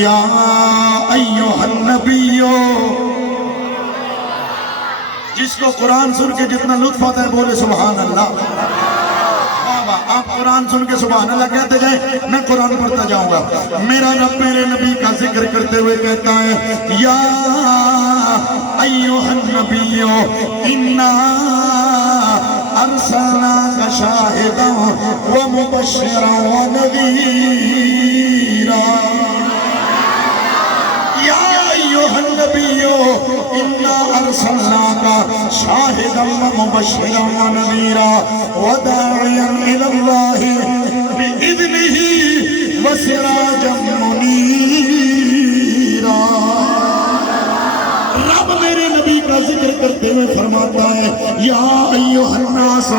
یا ایھا النبی. جس کو قرآن سن کے جتنا لطف آتا ہے بولے سبحان اللہ. آپ قرآن سن کے سبحان اللہ کہتے جائیں، میں قرآن پڑھتا جاؤں گا. میرا رب میرے نبی کا ذکر کرتے ہوئے کہتا ہے یا ایھا النبی انا ارسلناک شاہدا ومبشرا ونذیرا. یا ایھا النبی انا ارسلناک شاہدا ومبشرا ونذیرا وداعیا الی اللہ بإذنہ وسراجا منیرا. رب میرے نبی کا ذکر کرتے ہوئے فرماتا ہے یا ایھا الناس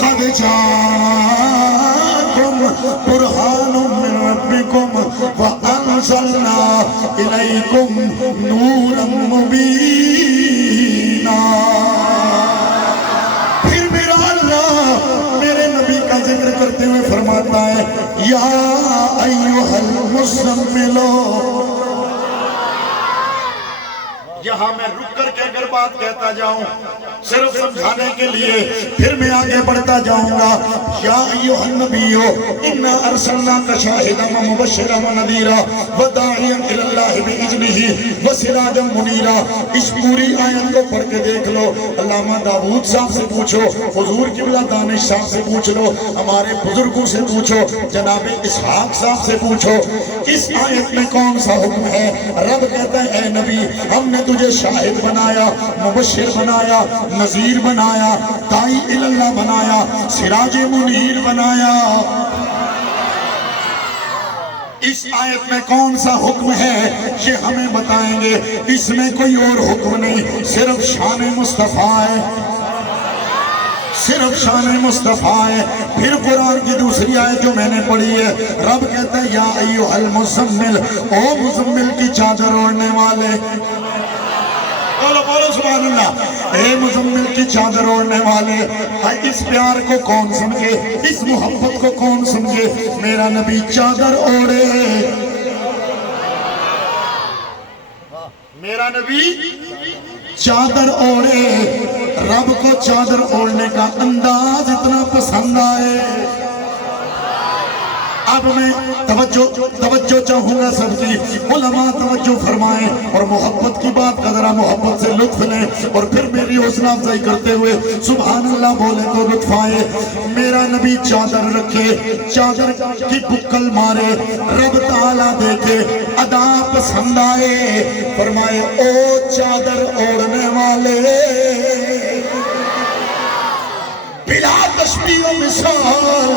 قد جاءکم برہان من ربکم وانزلنا الیکم نورا مبینا. پھر میرا اللہ میرے نبی کا ذکر کرتے ہوئے فرماتا ہے یا ایھا المزمل. یہاں میں رک کر کے اگر بات کہتا جاؤں صرف سمجھانے کے لیے، پھر میں آگے بڑھتا جاؤں گا. یا ایھا النبی انا ارسلناک شاہدا ومبشرا ونذیرا وداعیا الی اللہ بإذنہ وسراجا منیرا. اس پوری آیت کو پڑھ کے دیکھ لو. علامہ داؤد صاحب سے پوچھو، حضور قبلہ دانش صاحب سے پوچھ لو، ہمارے بزرگوں سے پوچھو، جناب اسحاق صاحب سے پوچھو، اس آیت میں کون سا حکم ہے؟ رب کہتا ہے اے نبی ہم نے تجھے شاہد بنایا، مبشر بنایا، نذیر بنایا، داعی اللہ بنایا، سراج منیر بنایا. اس آیت میں کون سا حکم ہے یہ ہمیں بتائیں گے. اس میں کوئی اور حکم نہیں، صرف شان مصطفیٰ ہے، صرف شان مصطفیٰ ہے. پھر قرآن کی دوسری آیت جو میں نے پڑھی ہے، رب کہتا ہے یا ایھا المزمل، او مزمل کی چادر اوڑھنے والے. بولو بولو سبحان اللہ. اے مزمل کی چادر اوڑھنے والے. اس پیار کو کون سمجھے، اس محبت کو کون سمجھے؟ میرا نبی چادر اوڑھے، میرا نبی چادر اوڑھے. رب کو چادر اوڑھنے کا انداز اتنا پسند آئے. اب میں توجہ چاہوں گا سب کی. علماء توجہ فرمائیں اور محبت کی بات کا ذرا محبت سے لطف لیں اور پھر میری حوصلہ افزائی کرتے ہوئے سبحان اللہ بولے تو لطف آئے. میرا نبی چادر رکھے، چادر کی بکل مارے، رب تعالیٰ دیکھے، ادا پسند آئے، فرمائے او چادر اوڑھنے والے. بلا تشبیہ و مثال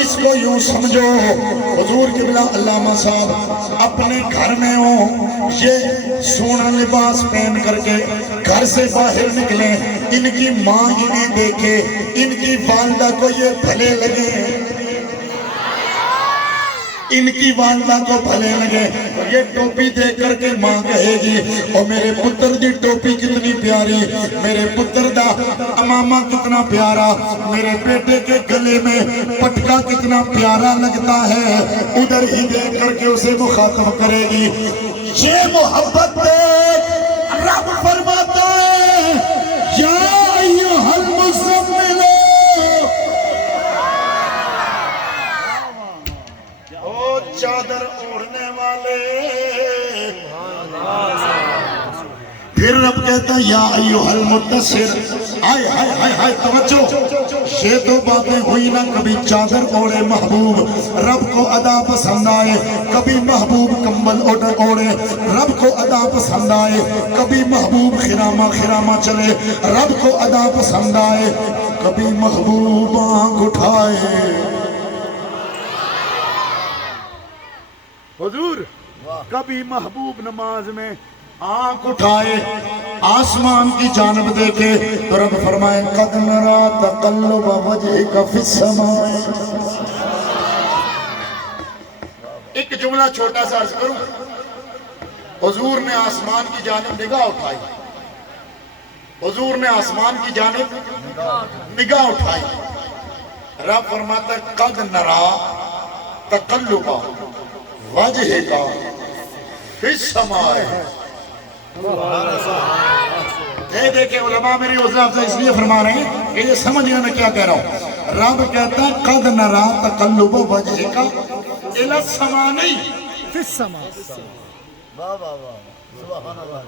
اس کو یوں سمجھو، حضور قبلہ علامہ صاحب اپنے گھر میں ہوں، یہ سونا لباس پہن کر کے گھر سے باہر نکلیں، ان کی ماں انہیں دیکھے، ان کی والدہ کو یہ بھلے لگے، ان کی والدہ کو بھلے لگے. یہ ٹوپی دیکھ کر کے ماں کہے گی او میرے پتر دی ٹوپی کتنی پیاری، میرے پتر دا امامہ کتنا پیارا، میرے بیٹے کے گلے میں پٹکا کتنا پیارا لگتا ہے. ادھر ہی دیکھ کر کے اسے مخاطب کرے گی. یہ محبت دیکھ رب فرماتا ہے یا ایھا المزمل، چادر اوڑھنے والے. پھر رب کہتا ہے یا ایھا المدثر. آئے ہائے ہائے ہائے توجہ، یہ تو باتیں ہوئی نا. کبھی چادر اوڑھے محبوب، رب کو ادا پسند آئے. کبھی محبوب کمبل اوڑھے، رب کو ادا پسند آئے. کبھی محبوب خرامہ خرامہ چلے، رب کو ادا پسند آئے. کبھی محبوب آنکھ اٹھائے. حضور کبھی محبوب نماز میں آنکھ اٹھائے، آسمان کی جانب دیکھے تو رب فرمائے قد نرا تقلب وجہک فی السماء. ایک جملہ چھوٹا سا عرض کروں. حضور نے آسمان کی جانب نگاہ اٹھائی، حضور نے آسمان کی جانب نگاہ اٹھائی. رب فرماتا ہے قد نرا تقلب وجہک فی السماء. دیکھیں علماء میری حوصلہ افزائی اس لیے فرما رہے ہیں کہ یہ سمجھنے میں کیا کہہ رہا ہوں. رب کہتا ہے قد نرا تقلب وجہک الی السماء نہیں فی السماء.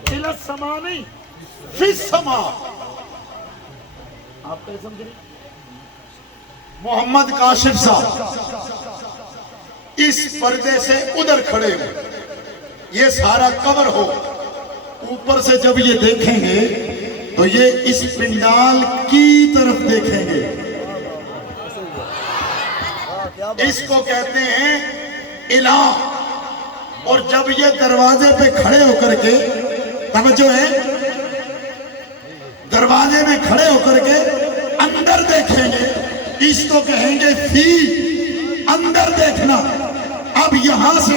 الی السماء نہیں فی السماء. آپ کیا سمجھ رہے ہیں؟ محمد کاشف صاحب اس پردے سے ادھر کھڑے ہو، یہ سارا کور ہو، اوپر سے جب یہ دیکھیں گے تو یہ اس پنڈال کی طرف دیکھیں گے. اس کو کہتے ہیں الہ. اور جب یہ دروازے پہ کھڑے ہو کر کے توجہ ہے، دروازے میں کھڑے ہو کر کے اندر دیکھیں گے، اس کو کہیں گے فی، اندر دیکھنا. اب یہاں سے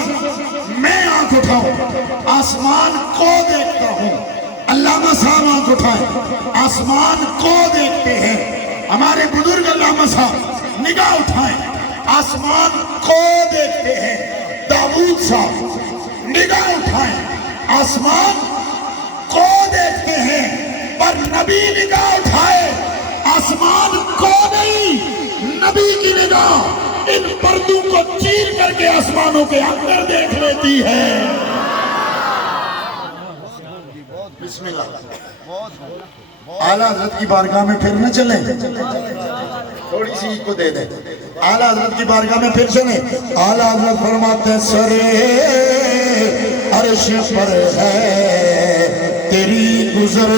میں آنکھ اٹھاؤں آسمان کو دیکھتا ہوں. علامہ صاحب آنکھ اٹھائیں، آسمان کو دیکھتے ہیں. ہمارے بزرگ علامہ صاحب نگاہ اٹھائیں، آسمان کو دیکھتے ہیں. داؤد صاحب نگاہ اٹھائیں، آسمان کو دیکھتے ہیں. پر نبی نگاہ اٹھائے، آسمان کو نہیں، نبی کی نگاہ ان پردوں کو چیر کر کے آسمانوں کے اندر دیکھ لیتی ہے. بسم اللہ. اعلیٰ حضرت کی بارگاہ میں پھر نہ چلیں، تھوڑی سی کو دے دیں. اعلیٰ حضرت کی بارگاہ میں پھر چلیں. اعلیٰ حضرت فرماتے ہیں سرے عرش پر ہے تیری گزر